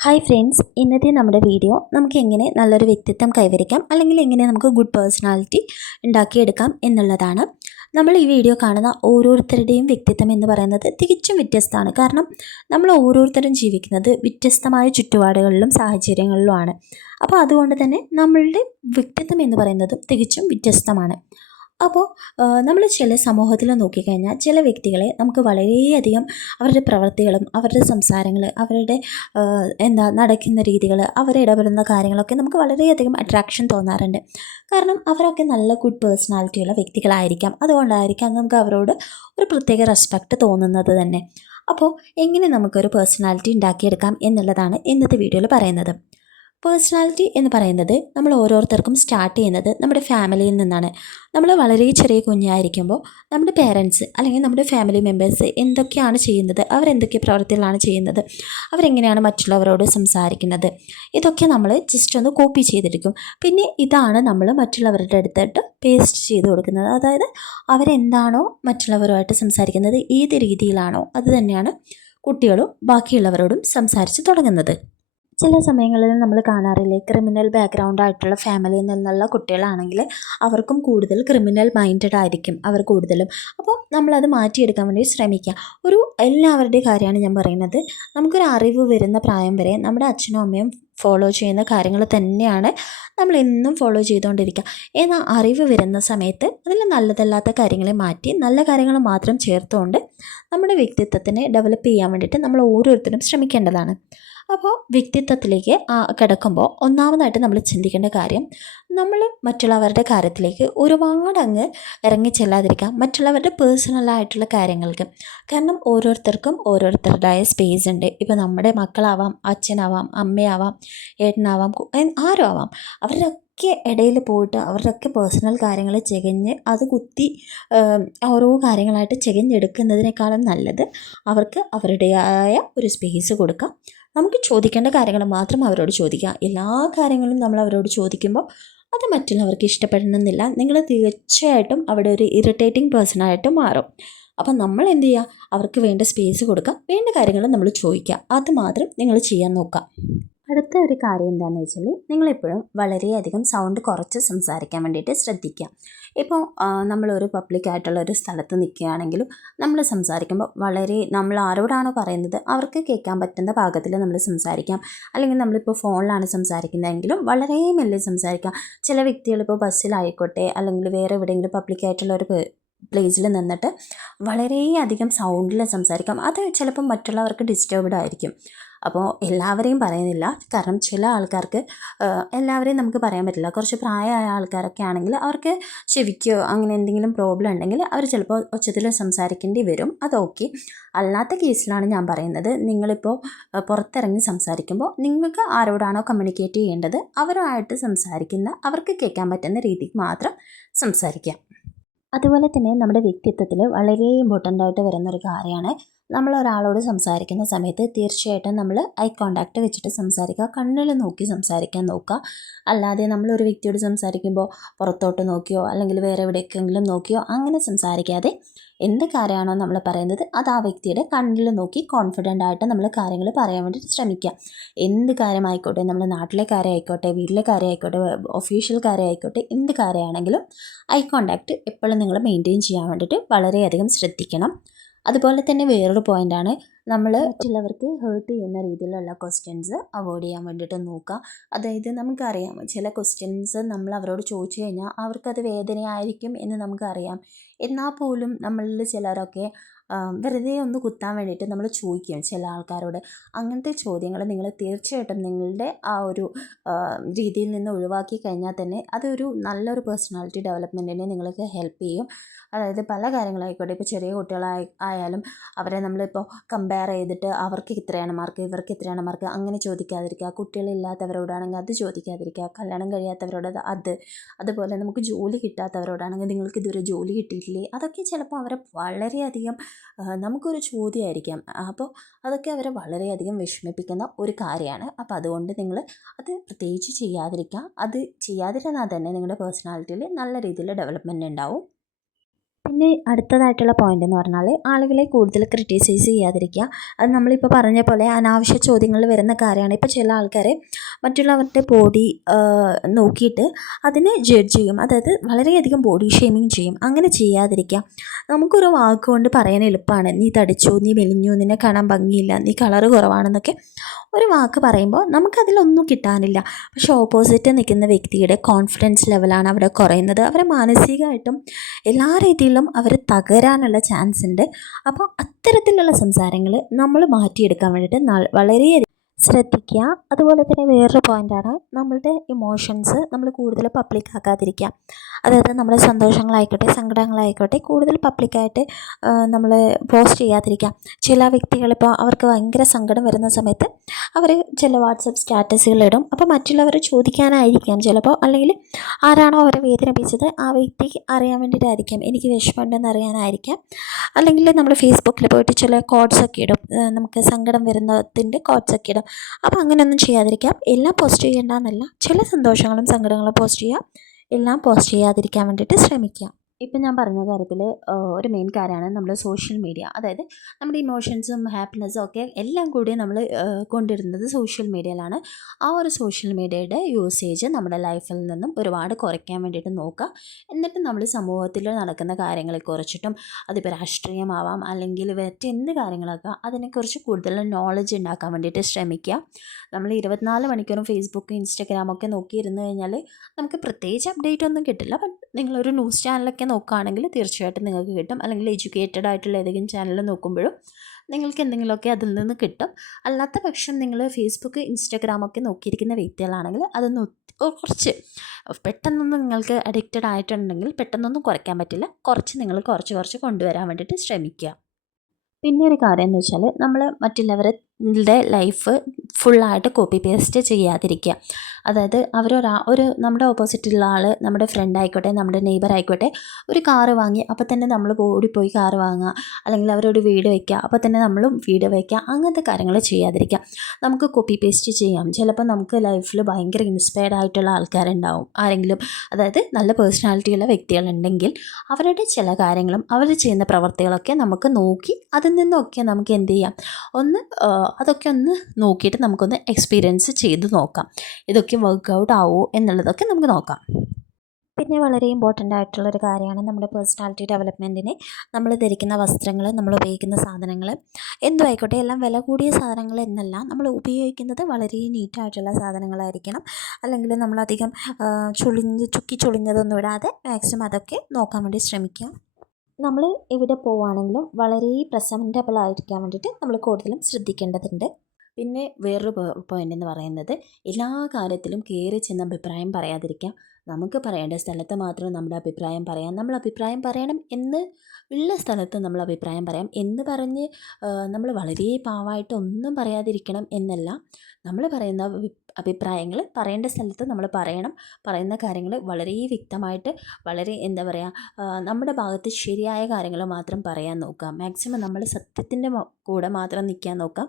Hi friends ഇന്നത്തെ നമ്മുടെ video നമുക്ക് എങ്ങനെ നല്ലൊരു വ്യക്തിത്വം കൈവരിക്കാം അല്ലെങ്കിൽ എങ്ങനെ നമുക്ക് ഗുഡ് പേഴ്സണാലിറ്റി ഉണ്ടാക്കിയെടുക്കാം എന്നുള്ളതാണ്. നമ്മൾ ഈ വീഡിയോ കാണുന്ന ഓരോരുത്തരുടെയും വ്യക്തിത്വം എന്ന് പറയുന്നത് തികച്ചും വ്യത്യസ്തമാണ്. കാരണം നമ്മൾ ഓരോരുത്തരും ജീവിക്കുന്നത് വ്യത്യസ്തമായ ചുറ്റുപാടുകളിലും സാഹചര്യങ്ങളിലുമാണ് അപ്പോൾ അതുകൊണ്ട് തന്നെ നമ്മളുടെ വ്യക്തിത്വം എന്ന് പറയുന്നതും തികച്ചും വ്യത്യസ്തമാണ്. അപ്പോൾ നമ്മൾ ചില സമൂഹത്തിൽ നോക്കിക്കഴിഞ്ഞാൽ ചില വ്യക്തികളെ നമുക്ക് വളരെയധികം അവരുടെ പ്രവൃത്തികളും അവരുടെ സംസാരങ്ങൾ അവരുടെ എന്താ നടക്കുന്ന രീതികൾ അവരിടപെടുന്ന കാര്യങ്ങളൊക്കെ നമുക്ക് വളരെയധികം അട്രാക്ഷൻ തോന്നാറുണ്ട്. കാരണം അവരൊക്കെ നല്ല ഗുഡ് പേഴ്സണാലിറ്റിയുള്ള വ്യക്തികളായിരിക്കാം. അതുകൊണ്ടായിരിക്കാം നമുക്ക് അവരോട് ഒരു പ്രത്യേക റെസ്പെക്റ്റ് തോന്നുന്നത് തന്നെ. അപ്പോൾ എങ്ങനെ നമുക്കൊരു പേഴ്സണാലിറ്റി ഉണ്ടാക്കിയെടുക്കാം എന്നുള്ളതാണ് ഇന്നത്തെ വീഡിയോയിൽ പറയുന്നത്. പേഴ്സണാലിറ്റി എന്ന് പറയുന്നത് നമ്മൾ ഓരോരുത്തർക്കും സ്റ്റാർട്ട് ചെയ്യുന്നത് നമ്മുടെ ഫാമിലിയിൽ നിന്നാണ്. നമ്മൾ വളരെ ചെറിയ കുഞ്ഞായിരിക്കുമ്പോൾ നമ്മുടെ പേരൻസ് അല്ലെങ്കിൽ നമ്മുടെ ഫാമിലി മെമ്പേഴ്സ് എന്തൊക്കെയാണ് ചെയ്യുന്നത്? അവരെന്തൊക്കെ പ്രവൃത്തികളാണ് ചെയ്യുന്നത്? അവരെങ്ങനെയാണ് മറ്റുള്ളവരോട് സംസാരിക്കുന്നത്? ഇതൊക്കെ നമ്മൾ ജസ്റ്റ് ഒന്ന് കോപ്പി ചെയ്തെടുക്കും. പിന്നെ ഇതാണ് നമ്മൾ മറ്റുള്ളവരുടെ അടുത്തിട്ട് പേസ്റ്റ് ചെയ്ത് കൊടുക്കുന്നത്. അതായത് അവരെന്താണോ മറ്റുള്ളവരുമായിട്ട് സംസാരിക്കുന്നത് ഏത് രീതിയിലാണോ അത് തന്നെയാണ് കുട്ടികളും ബാക്കിയുള്ളവരോടും സംസാരിച്ച് തുടങ്ങുന്നത്. ചില സമയങ്ങളിൽ നമ്മൾ കാണാറില്ലേ ക്രിമിനൽ ബാക്ക്ഗ്രൗണ്ട് ആയിട്ടുള്ള ഫാമിലിയിൽ നിന്നുള്ള കുട്ടികളാണെങ്കിൽ അവർക്കും കൂടുതൽ ക്രിമിനൽ മൈൻഡഡ് ആയിരിക്കും അവർ കൂടുതലും. അപ്പോൾ നമ്മളത് മാറ്റിയെടുക്കാൻ വേണ്ടി ശ്രമിക്കുക. ഒരു എല്ലാവരുടെയും കാര്യമാണ് ഞാൻ പറയുന്നത്. നമുക്കൊരു അറിവ് വരുന്ന പ്രായം വരെ നമ്മുടെ അച്ഛനും അമ്മയും ഫോളോ ചെയ്യുന്ന കാര്യങ്ങൾ തന്നെയാണ് നമ്മൾ എന്നും ഫോളോ ചെയ്തുകൊണ്ടിരിക്കുക. എന്നാൽ അറിവ് വരുന്ന സമയത്ത് അതിൽ നല്ലതല്ലാത്ത കാര്യങ്ങളെ മാറ്റി നല്ല കാര്യങ്ങൾ മാത്രം ചേർത്തുകൊണ്ട് നമ്മുടെ വ്യക്തിത്വത്തിനെ ഡെവലപ്പ് ചെയ്യാൻ വേണ്ടിയിട്ട് നമ്മൾ ഓരോരുത്തരും ശ്രമിക്കേണ്ടതാണ്. അപ്പോൾ വ്യക്തിത്വത്തിലേക്ക് കിടക്കുമ്പോൾ ഒന്നാമതായിട്ട് നമ്മൾ ചിന്തിക്കേണ്ട കാര്യം നമ്മൾ മറ്റുള്ളവരുടെ കാര്യത്തിലേക്ക് ഒരുപാട് അങ്ങ് ഇറങ്ങി ചെല്ലാതിരിക്കാം മറ്റുള്ളവരുടെ പേഴ്സണലായിട്ടുള്ള കാര്യങ്ങൾക്ക്. കാരണം ഓരോരുത്തർക്കും ഓരോരുത്തരുടേതായ സ്പേസ് ഉണ്ട്. ഇപ്പോൾ നമ്മുടെ മക്കളാവാം അച്ഛനാവാം അമ്മയാവാം ഏട്ടനാവാം ആരും ആവാം അവരുടെ ഒക്കെ ഇടയിൽ പോയിട്ട് അവരുടെയൊക്കെ പേഴ്സണൽ കാര്യങ്ങൾ ചികഞ്ഞ് അത് കുത്തി ഓരോ കാര്യങ്ങളായിട്ട് ചികഞ്ഞെടുക്കുന്നതിനേക്കാളും നല്ലത് അവർക്ക് അവരുടേതായ ഒരു സ്പേസ് കൊടുക്കാം. നമുക്ക് ചോദിക്കേണ്ട കാര്യങ്ങൾ മാത്രം അവരോട് ചോദിക്കുക. എല്ലാ കാര്യങ്ങളും നമ്മൾ അവരോട് ചോദിക്കുമ്പോൾ അത് മറ്റുള്ളവർക്ക് ഇഷ്ടപ്പെടണമെന്നില്ല. നിങ്ങൾ തീർച്ചയായിട്ടും അവിടെ ഒരു ഇറിറ്റേറ്റിംഗ് പേഴ്സണായിട്ട് മാറും. അപ്പം നമ്മൾ എന്ത് ചെയ്യുക? അവർക്ക് വേണ്ട സ്പേസ് കൊടുക്കുക. വേണ്ട കാര്യങ്ങൾ നമ്മൾ ചോദിക്കുക. അത് മാത്രം നിങ്ങൾ ചെയ്യാൻ നോക്കുക. അടുത്ത ഒരു കാര്യം എന്താണെന്ന് വെച്ചാൽ നിങ്ങളെപ്പോഴും വളരെയധികം സൗണ്ട് കുറച്ച് സംസാരിക്കാൻ വേണ്ടിയിട്ട് ശ്രദ്ധിക്കുക. ഇപ്പോൾ നമ്മളൊരു പബ്ലിക്കായിട്ടുള്ള ഒരു സ്ഥലത്ത് നിൽക്കുകയാണെങ്കിലും നമ്മൾ സംസാരിക്കുമ്പോൾ വളരെ നമ്മൾ ആരോടാണോ പറയുന്നത് അവർക്ക് കേൾക്കാൻ പറ്റുന്ന പാകത്തിൽ നമ്മൾ സംസാരിക്കാം. അല്ലെങ്കിൽ നമ്മളിപ്പോൾ ഫോണിലാണ് സംസാരിക്കുന്നതെങ്കിലും വളരെ മെല്ലെ സംസാരിക്കാം. ചില വ്യക്തികൾ ഇപ്പോൾ ബസ്സിലായിക്കോട്ടെ അല്ലെങ്കിൽ വേറെ എവിടെയെങ്കിലും പബ്ലിക്കായിട്ടുള്ള ഒരു പ്ലേസിൽ നിന്നിട്ട് വളരെയധികം സൗണ്ടിൽ സംസാരിക്കാം. അത് ചിലപ്പം മറ്റുള്ളവർക്ക് ഡിസ്റ്റർബ്ഡ് ആയിരിക്കും. അപ്പോൾ എല്ലാവരെയും പറയുന്നില്ല. കാരണം ചില ആൾക്കാർക്ക് എല്ലാവരെയും നമുക്ക് പറയാൻ പറ്റില്ല. കുറച്ച് പ്രായമായ ആൾക്കാരൊക്കെ ആണെങ്കിൽ അവർക്ക് ചെവിക്കോ അങ്ങനെ എന്തെങ്കിലും പ്രോബ്ലം ഉണ്ടെങ്കിൽ അവർ ചിലപ്പോൾ ഉച്ചത്തിൽ സംസാരിക്കേണ്ടി വരും. അത് ഓക്കെ അല്ലാത്ത കേസിലാണ് ഞാൻ പറയുന്നത്. നിങ്ങളിപ്പോൾ പുറത്തിറങ്ങി സംസാരിക്കുമ്പോൾ നിങ്ങൾക്ക് ആരോടാണോ കമ്മ്യൂണിക്കേറ്റ് ചെയ്യേണ്ടത് അവരുമായിട്ട് സംസാരിക്കുന്ന അവർക്ക് കേൾക്കാൻ പറ്റുന്ന രീതിക്ക് മാത്രം സംസാരിക്കാം അതുപോലെ തന്നെ നമ്മുടെ വ്യക്തിത്വത്തിൽ വളരെ ഇമ്പോർട്ടന്റ് ആയിട്ട് വരുന്ന ഒരു കാര്യമാണ് നമ്മൾ ഒരാളോട് സംസാരിക്കുന്ന സമയത്ത് തീർച്ചയായിട്ടും നമ്മൾ ഐ കോണ്ടാക്ട് വെച്ചിട്ട് സംസാരിക്കുക. കണ്ണിൽ നോക്കി സംസാരിക്കാൻ നോക്കുക. അല്ലാതെ നമ്മൾ ഒരു വ്യക്തിയോട് സംസാരിക്കുമ്പോൾ പുറത്തോട്ട് നോക്കിയോ അല്ലെങ്കിൽ വേറെ എവിടേക്കെങ്കിലും നോക്കിയോ അങ്ങനെ സംസാരിക്കാതെ എന്ത് കാര്യമാണോ നമ്മൾ പറയുന്നത് അത് ആ വ്യക്തിയുടെ കണ്ണിൽ നോക്കി കോൺഫിഡന്റ് ആയിട്ട് നമ്മൾ കാര്യങ്ങൾ പറയാൻ വേണ്ടി ശ്രമിക്കുക. എന്ത് കാര്യമായിക്കോട്ടെ നമ്മൾ നാട്ടിലെ കാര്യമായിക്കോട്ടെ വീട്ടിലെ കാര്യമായിക്കോട്ടെ ഒഫീഷ്യൽ കാര്യമായിക്കോട്ടെ എന്ത് കാര്യമാണെങ്കിലും ഐ കോണ്ടാക്ട് എപ്പോഴും നിങ്ങൾ മെയിന്റെയിൻ ചെയ്യാൻ വേണ്ടിയിട്ട് വളരെയധികം ശ്രദ്ധിക്കണം. അതുപോലെ തന്നെ വേറൊരു പോയിന്റാണ് നമ്മൾ മറ്റുള്ളവർക്ക് ഹേർട്ട് ചെയ്യുന്ന രീതിയിലുള്ള ക്വസ്റ്റ്യൻസ് അവോയ്ഡ് ചെയ്യാൻ വേണ്ടിയിട്ട് നോക്കുക. അതായത് നമുക്കറിയാം ചില ക്വസ്റ്റ്യൻസ് നമ്മൾ അവരോട് ചോദിച്ചു കഴിഞ്ഞാൽ അവർക്കത് വേദനയായിരിക്കും എന്ന് നമുക്കറിയാം. എന്നാൽ പോലും നമ്മളിൽ ചിലരൊക്കെ വെറുതെ ഒന്ന് കുത്താൻ വേണ്ടിയിട്ട് നമ്മൾ ചോദിക്കും ചില ആൾക്കാരോട്. അങ്ങനത്തെ ചോദ്യങ്ങൾ നിങ്ങൾ തീർച്ചയായിട്ടും നിങ്ങളുടെ ആ ഒരു രീതിയിൽ നിന്ന് ഒഴിവാക്കി കഴിഞ്ഞാൽ തന്നെ അതൊരു നല്ലൊരു പേഴ്സണാലിറ്റി ഡെവലപ്മെന്റിനെ നിങ്ങൾക്ക് ഹെൽപ്പ് ചെയ്യും. അതായത് പല കാര്യങ്ങളായിക്കോട്ടെ. ഇപ്പോൾ ചെറിയ കുട്ടികളായി ആയാലും അവരെ നമ്മളിപ്പോൾ കമ്പയർ ചെയ്തിട്ട് അവർക്ക് ഇത്രയാണ് മാർക്ക് ഇവർക്ക് ഇത്രയാണ് മാർക്ക് അങ്ങനെ ചോദിക്കാതിരിക്കുക. കുട്ടികളില്ലാത്തവരോടാണെങ്കിൽ അത് ചോദിക്കാതിരിക്കുക. കല്യാണം കഴിയാത്തവരോട് അത് അതുപോലെ നമുക്ക് ജോലി കിട്ടാത്തവരോടാണെങ്കിൽ നിങ്ങൾക്ക് ഇതുവരെ ജോലി കിട്ടിയിട്ടില്ലേ? അതൊക്കെ ചിലപ്പോൾ അവരെ വളരെയധികം നമുക്കൊരു ചോദ്യമായിരിക്കാം. അപ്പോൾ അതൊക്കെ അവരെ വളരെയധികം വിഷമിപ്പിക്കുന്ന ഒരു കാര്യമാണ്. അപ്പോൾ അതുകൊണ്ട് നിങ്ങൾ അത് പ്രത്യേകിച്ച് ചെയ്യാതിരിക്കുക. അത് ചെയ്യാതിരുന്നാൽ തന്നെ നിങ്ങളുടെ പേഴ്സണാലിറ്റിയിൽ നല്ല രീതിയിൽ ഡെവലപ്മെന്റ് ഉണ്ടാവും. പിന്നെ അടുത്തതായിട്ടുള്ള പോയിന്റ് എന്ന് പറഞ്ഞാൽ ആളുകളെ കൂടുതൽ ക്രിട്ടിസൈസ് ചെയ്യാതിരിക്കുക. അത് നമ്മളിപ്പോൾ പറഞ്ഞ പോലെ അനാവശ്യ ചോദ്യങ്ങൾ വരുന്ന കാര്യമാണ്. ഇപ്പോൾ ചില ആൾക്കാരെ മറ്റുള്ളവരുടെ ബോഡി നോക്കിയിട്ട് അതിനെ ജഡ്ജ് ചെയ്യും. അതായത് വളരെയധികം ബോഡി ഷേമിങ് ചെയ്യും. അങ്ങനെ ചെയ്യാതിരിക്കുക. നമുക്കൊരു വാക്കുകൊണ്ട് പറയാൻ എളുപ്പമാണ്. നീ തടിച്ചു നീ മെലിഞ്ഞു നിന്നെ കാണാൻ ഭംഗിയില്ല നീ കളറ് കുറവാണെന്നൊക്കെ. ഒരു വാക്ക് പറയുമ്പോൾ നമുക്കതിലൊന്നും കിട്ടാനില്ല. പക്ഷേ ഓപ്പോസിറ്റ് നിൽക്കുന്ന വ്യക്തിയുടെ കോൺഫിഡൻസ് ലെവലാണ് അവിടെ കുറയുന്നത്. അവരെ മാനസികമായിട്ടും എല്ലാ രീതിയിലും അവർ തകരാനുള്ള ചാൻസ് ഉണ്ട്. അപ്പോൾ അത്തരത്തിലുള്ള സംസാരങ്ങൾ നമ്മൾ മാറ്റിയെടുക്കാൻ വേണ്ടിയിട്ട് വളരെ ശ്രദ്ധിക്കുക. അതുപോലെ തന്നെ വേറൊരു പോയിന്റാണ് നമ്മളുടെ ഇമോഷൻസ് നമ്മൾ കൂടുതൽ പബ്ലിക് ആക്കാതിരിക്കുക. അതായത് നമ്മുടെ സന്തോഷങ്ങളായിക്കോട്ടെ സങ്കടങ്ങളായിക്കോട്ടെ കൂടുതൽ പബ്ലിക്കായിട്ട് നമ്മൾ പോസ്റ്റ് ചെയ്യാതിരിക്കുക. ചില വ്യക്തികളിപ്പോൾ അവർക്ക് ഭയങ്കര സങ്കടം വരുന്ന സമയത്ത് അവർ ചില വാട്സപ്പ് സ്റ്റാറ്റസുകൾ ഇടും. അപ്പോൾ മറ്റുള്ളവർ ചോദിക്കാനായിരിക്കാം ചിലപ്പോൾ അല്ലെങ്കിൽ ആരാണോ അവരെ വേദനിപ്പിച്ചത് ആ വ്യക്തിക്ക് അറിയാൻ വേണ്ടിയിട്ടായിരിക്കാം. എനിക്ക് വിഷമമുണ്ടെന്ന് അറിയാനായിരിക്കാം. അല്ലെങ്കിൽ നമ്മൾ ഫേസ്ബുക്കിൽ പോയിട്ട് ചില കോഡ്സൊക്കെ ഇടും. നമുക്ക് സങ്കടം വരുന്നതിന്റെ കോഡ്സൊക്കെ ഇടും. അപ്പോൾ അങ്ങനെയൊന്നും ചെയ്യാതിരിക്കാം. എല്ലാം പോസ്റ്റ് ചെയ്യേണ്ടെന്നല്ല ചില സന്തോഷങ്ങളും സങ്കടങ്ങളും പോസ്റ്റ് ചെയ്യുക എല്ലാം പോസ്റ്റ് ചെയ്യാതിരിക്കാൻ വേണ്ടിയിട്ട് ശ്രമിക്കുക ഇപ്പം ഞാൻ പറഞ്ഞ കാര്യത്തിൽ ഒരു മെയിൻ കാര്യമാണ് നമ്മൾ സോഷ്യൽ മീഡിയ അതായത് നമ്മുടെ ഇമോഷൻസും ഹാപ്പിനെസ്സും ഒക്കെ എല്ലാം കൂടി നമ്മൾ കൊണ്ടിരുന്നത് സോഷ്യൽ മീഡിയയിലാണ് ആ ഒരു സോഷ്യൽ മീഡിയയുടെ യൂസേജ് നമ്മുടെ ലൈഫിൽ നിന്നും ഒരുപാട് കുറയ്ക്കാൻ വേണ്ടിയിട്ട് നോക്കുക. എന്നിട്ട് നമ്മൾ സമൂഹത്തിൽ നടക്കുന്ന കാര്യങ്ങളെക്കുറിച്ചിട്ടും അതിപ്പോൾ രാഷ്ട്രീയമാവാം അല്ലെങ്കിൽ മറ്റ് എന്ത് കാര്യങ്ങളൊക്കെ അതിനെക്കുറിച്ച് കൂടുതൽ നോളജ് ഉണ്ടാക്കാൻ വേണ്ടിയിട്ട് ശ്രമിക്കുക. നമ്മൾ ഇരുപത്തിനാല് മണിക്കൂറും ഫേസ്ബുക്ക് ഇൻസ്റ്റഗ്രാമൊക്കെ നോക്കിയിരുന്നു കഴിഞ്ഞാൽ നമുക്ക് പ്രത്യേകിച്ച് അപ്ഡേറ്റ് ഒന്നും കിട്ടില്ല. ബട്ട് നിങ്ങളൊരു ന്യൂസ് ചാനലൊക്കെ നോക്കുകയാണെങ്കിൽ തീർച്ചയായിട്ടും നിങ്ങൾക്ക് കിട്ടും. അല്ലെങ്കിൽ എഡ്യൂക്കേറ്റഡ് ആയിട്ടുള്ള ഏതെങ്കിലും ചാനൽ നോക്കുമ്പോഴും നിങ്ങൾക്ക് എന്തെങ്കിലുമൊക്കെ അതിൽ നിന്ന് കിട്ടും. അല്ലാത്ത പക്ഷം നിങ്ങൾ ഫേസ്ബുക്ക് ഇൻസ്റ്റാഗ്രാമൊക്കെ നോക്കിയിരിക്കുന്ന വ്യക്തികളാണെങ്കിൽ അതൊന്ന് കുറച്ച് പെട്ടെന്നൊന്നും നിങ്ങൾക്ക് അഡിക്റ്റഡ് ആയിട്ടുണ്ടെങ്കിൽ പെട്ടെന്നൊന്നും കുറയ്ക്കാൻ പറ്റില്ല. കുറച്ച് നിങ്ങൾ കുറച്ച് കുറച്ച് കൊണ്ടുവരാൻ വേണ്ടിയിട്ട് ശ്രമിക്കുക. പിന്നെ ഒരു കാര്യം എന്ന് വെച്ചാൽ നമ്മൾ മറ്റുള്ളവരുടെ ലൈഫ് ഫുള്ളായിട്ട് കോപ്പി പേസ്റ്റ് ചെയ്യാതിരിക്കുക. അതായത് അവരൊരാ ഒരു നമ്മുടെ ഓപ്പോസിറ്റുള്ള ആൾ നമ്മുടെ ഫ്രണ്ട് ആയിക്കോട്ടെ നമ്മുടെ നെയ്ബർ ആയിക്കോട്ടെ ഒരു കാറ് വാങ്ങി അപ്പോൾ തന്നെ നമ്മൾ ഓടിപ്പോയി കാറ് വാങ്ങുക. അല്ലെങ്കിൽ അവരോട് വീട് വയ്ക്കുക അപ്പോൾ തന്നെ നമ്മളും വീട് വയ്ക്കുക അങ്ങനത്തെ കാര്യങ്ങൾ ചെയ്യാതിരിക്കുക. നമുക്ക് കോപ്പി പേസ്റ്റ് ചെയ്യാം. ചിലപ്പോൾ നമുക്ക് ലൈഫിൽ ഭയങ്കര ഇൻസ്പയർഡ് ആയിട്ടുള്ള ആൾക്കാരുണ്ടാവും. ആരെങ്കിലും അതായത് നല്ല പേഴ്സണാലിറ്റിയുള്ള വ്യക്തികളുണ്ടെങ്കിൽ അവരുടെ ചില കാര്യങ്ങളും അവർ ചെയ്യുന്ന പ്രവർത്തികളൊക്കെ നമുക്ക് നോക്കി അതിൽ നിന്നൊക്കെ നമുക്ക് എന്ത് ചെയ്യാം? ഒന്ന് അതൊക്കെ ഒന്ന് നോക്കിയിട്ട് നമുക്കൊന്ന് എക്സ്പീരിയൻസ് ചെയ്ത് നോക്കാം. ഇതൊക്കെ വർക്കൗട്ട് ആവുമോ എന്നുള്ളതൊക്കെ നമുക്ക് നോക്കാം. പിന്നെ വളരെ ഇമ്പോർട്ടന്റ് ആയിട്ടുള്ളൊരു കാര്യമാണ് നമ്മുടെ പേഴ്സണാലിറ്റി ഡെവലപ്മെന്റിന് നമ്മൾ ധരിക്കുന്ന വസ്ത്രങ്ങൾ നമ്മൾ ഉപയോഗിക്കുന്ന സാധനങ്ങൾ എന്തും ആയിക്കോട്ടെ എല്ലാം വില കൂടിയ സാധനങ്ങൾ എന്നല്ല. നമ്മൾ ഉപയോഗിക്കുന്നത് വളരെ നീറ്റായിട്ടുള്ള സാധനങ്ങളായിരിക്കണം. അല്ലെങ്കിൽ നമ്മളധികം ചുളിഞ്ഞ് ചുക്കി ചുളിഞ്ഞതൊന്നും ഇടാതെ മാക്സിമം അതൊക്കെ നോക്കാൻ വേണ്ടി ശ്രമിക്കുക നമ്മൾ എവിടെ പോവുകയാണെങ്കിലും വളരെ പ്രസന്റബിൾ ആയിരിക്കാൻ വേണ്ടിയിട്ട് നമ്മൾ കൂടുതലും ശ്രദ്ധിക്കേണ്ടതുണ്ട്. പിന്നെ വേറൊരു പോയിന്റ് എന്ന് പറയുന്നത് എല്ലാ കാര്യത്തിലും കയറി ചെന്ന് അഭിപ്രായം പറയാതിരിക്കാം. നമുക്ക് പറയേണ്ട സ്ഥലത്ത് മാത്രം നമ്മുടെ അഭിപ്രായം പറയാം. നമ്മൾ അഭിപ്രായം പറയണം എന്ന് ഉള്ള സ്ഥലത്ത് നമ്മൾ അഭിപ്രായം പറയാം. എന്ന് പറഞ്ഞ് നമ്മൾ വളരെ പാവമായിട്ട് ഒന്നും പറയാതിരിക്കണം എന്നല്ല. നമ്മൾ പറയുന്ന അഭിപ്രായങ്ങൾ പറയേണ്ട സ്ഥലത്ത് നമ്മൾ പറയണം. പറയുന്ന കാര്യങ്ങൾ വളരെ വ്യക്തമായിട്ട് വളരെ എന്താ പറയുക നമ്മുടെ ഭാഗത്ത് ശരിയായ കാര്യങ്ങൾ മാത്രം പറയാൻ നോക്കുക. മാക്സിമം നമ്മൾ സത്യത്തിന്റെ കൂടെ മാത്രം നിൽക്കാൻ നോക്കുക.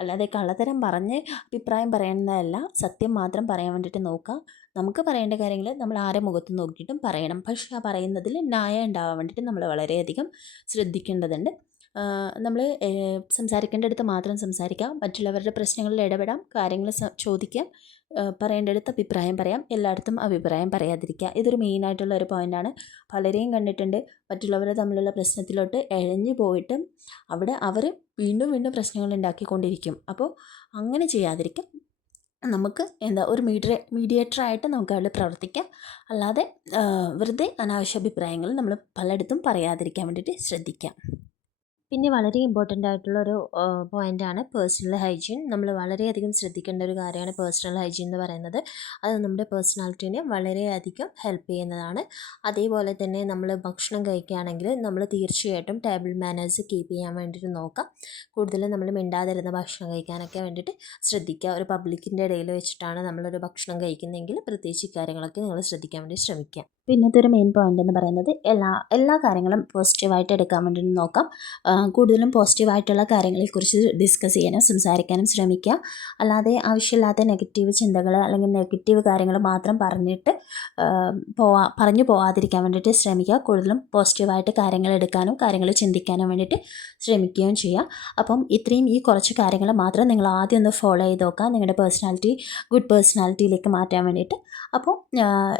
അല്ലാതെ കള്ളത്തരം പറഞ്ഞ് അഭിപ്രായം പറയുന്നതല്ല സത്യം മാത്രം പറയാൻ വേണ്ടിയിട്ട് നോക്കുക. നമുക്ക് പറയേണ്ട കാര്യങ്ങൾ നമ്മൾ ആരെ മുഖത്ത് നോക്കിയിട്ടും പറയണം. പക്ഷേ ആ പറയുന്നതിൽ ന്യായം ഉണ്ടാവാൻ വേണ്ടിയിട്ട് നമ്മൾ വളരെയധികം ശ്രദ്ധിക്കേണ്ടതുണ്ട്. നമ്മൾ സംസാരിക്കേണ്ടടുത്ത് മാത്രം സംസാരിക്കാം. മറ്റുള്ളവരുടെ പ്രശ്നങ്ങളിൽ ഇടപെടാം. കാര്യങ്ങൾ ചോദിക്കാം. പറയേണ്ടടുത്ത് അഭിപ്രായം പറയാം. എല്ലായിടത്തും അഭിപ്രായം പറയാതിരിക്കുക. ഇതൊരു മെയിനായിട്ടുള്ള ഒരു പോയിന്റാണ് പലരെയും കണ്ടിട്ടുണ്ട്. മറ്റുള്ളവർ തമ്മിലുള്ള പ്രശ്നത്തിലോട്ട് എഴഞ്ഞു പോയിട്ട് അവിടെ അവർ വീണ്ടും വീണ്ടും പ്രശ്നങ്ങൾ ഉണ്ടാക്കിക്കൊണ്ടിരിക്കും. അപ്പോൾ അങ്ങനെ ചെയ്യാതിരിക്കാം. നമുക്ക് എന്താ ഒരു മീഡിയ മീഡിയേറ്ററായിട്ട് നമുക്ക് അവിടെ പ്രവർത്തിക്കാം. അല്ലാതെ വെറുതെ അനാവശ്യ അഭിപ്രായങ്ങൾ നമ്മൾ പലയിടത്തും പറയാതിരിക്കാൻ വേണ്ടിയിട്ട് ശ്രദ്ധിക്കാം. പിന്നെ വളരെ ഇമ്പോർട്ടന്റ് ആയിട്ടുള്ള ഒരു പോയിന്റ് ആണ് പേഴ്സണൽ ഹൈജീൻ നമ്മൾ വളരെയധികം ശ്രദ്ധിക്കേണ്ട ഒരു കാര്യമാണ് പേഴ്സണൽ ഹൈജീൻ എന്ന് പറയുന്നത്. അത് നമ്മുടെ പേഴ്സണാലിറ്റീനെ വളരെയധികം ഹെൽപ്പ് ചെയ്യുന്നതാണ്. അതേപോലെ തന്നെ നമ്മൾ ഭക്ഷണം കഴിക്കുകയാണെങ്കിൽ നമ്മൾ തീർച്ചയായിട്ടും ടേബിൾ മാനേഴ്സ് കീപ്പ് ചെയ്യാൻ വേണ്ടിയിട്ട് നോക്കാം. കൂടുതലും നമ്മൾ മിണ്ടാതിരുന്ന ഭക്ഷണം കഴിക്കാനൊക്കെ വേണ്ടിയിട്ട് ശ്രദ്ധിക്കുക. ഒരു പബ്ലിക്കിന്റെ ഇടയിൽ വെച്ചിട്ടാണ് നമ്മളൊരു ഭക്ഷണം കഴിക്കുന്നതെങ്കിൽ പ്രത്യേകിച്ച് ഇക്കാര്യങ്ങളൊക്കെ നിങ്ങൾ ശ്രദ്ധിക്കാൻ വേണ്ടി ശ്രമിക്കുക. പിന്നത്തെ ഒരു മെയിൻ പോയിന്റ് എന്ന് പറയുന്നത് എല്ലാ എല്ലാ കാര്യങ്ങളും പോസിറ്റീവായിട്ട് എടുക്കാൻ വേണ്ടി നോക്കാം. കൂടുതലും പോസിറ്റീവായിട്ടുള്ള കാര്യങ്ങളെക്കുറിച്ച് ഡിസ്കസ് ചെയ്യാനും സംസാരിക്കാനും ശ്രമിക്കുക. അല്ലാതെ ആവശ്യമില്ലാത്ത നെഗറ്റീവ് ചിന്തകൾ അല്ലെങ്കിൽ നെഗറ്റീവ് കാര്യങ്ങൾ മാത്രം പറഞ്ഞിട്ട് പോവാ പറഞ്ഞു പോവാതിരിക്കാൻ വേണ്ടിയിട്ട് ശ്രമിക്കുക. കൂടുതലും പോസിറ്റീവായിട്ട് കാര്യങ്ങൾ എടുക്കാനും കാര്യങ്ങൾ ചിന്തിക്കാനും വേണ്ടിയിട്ട് ശ്രമിക്കുകയും ചെയ്യുക. അപ്പം ഇത്രയും ഈ കുറച്ച് കാര്യങ്ങൾ മാത്രം നിങ്ങൾ ആദ്യം ഒന്ന് ഫോളോ ചെയ്ത് നോക്കുക. നിങ്ങളുടെ പേഴ്സണാലിറ്റി ഗുഡ് പേഴ്സണാലിറ്റിയിലേക്ക് മാറ്റാൻ വേണ്ടിയിട്ട്. അപ്പോൾ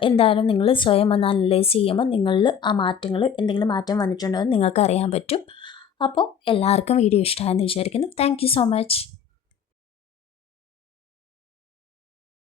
എന്തായാലും നിങ്ങൾ സ്വയം ഒന്ന് അനലൈസ് ചെയ്യുമ്പോൾ നിങ്ങളിൽ ആ മാറ്റങ്ങൾ എന്തെങ്കിലും മാറ്റം വന്നിട്ടുണ്ടോ എന്ന് നിങ്ങൾക്ക് അറിയാൻ പറ്റും. അപ്പോൾ എല്ലാവർക്കും വീഡിയോ ഇഷ്ടമായെന്ന് വിചാരിക്കുന്നു. Thank so much.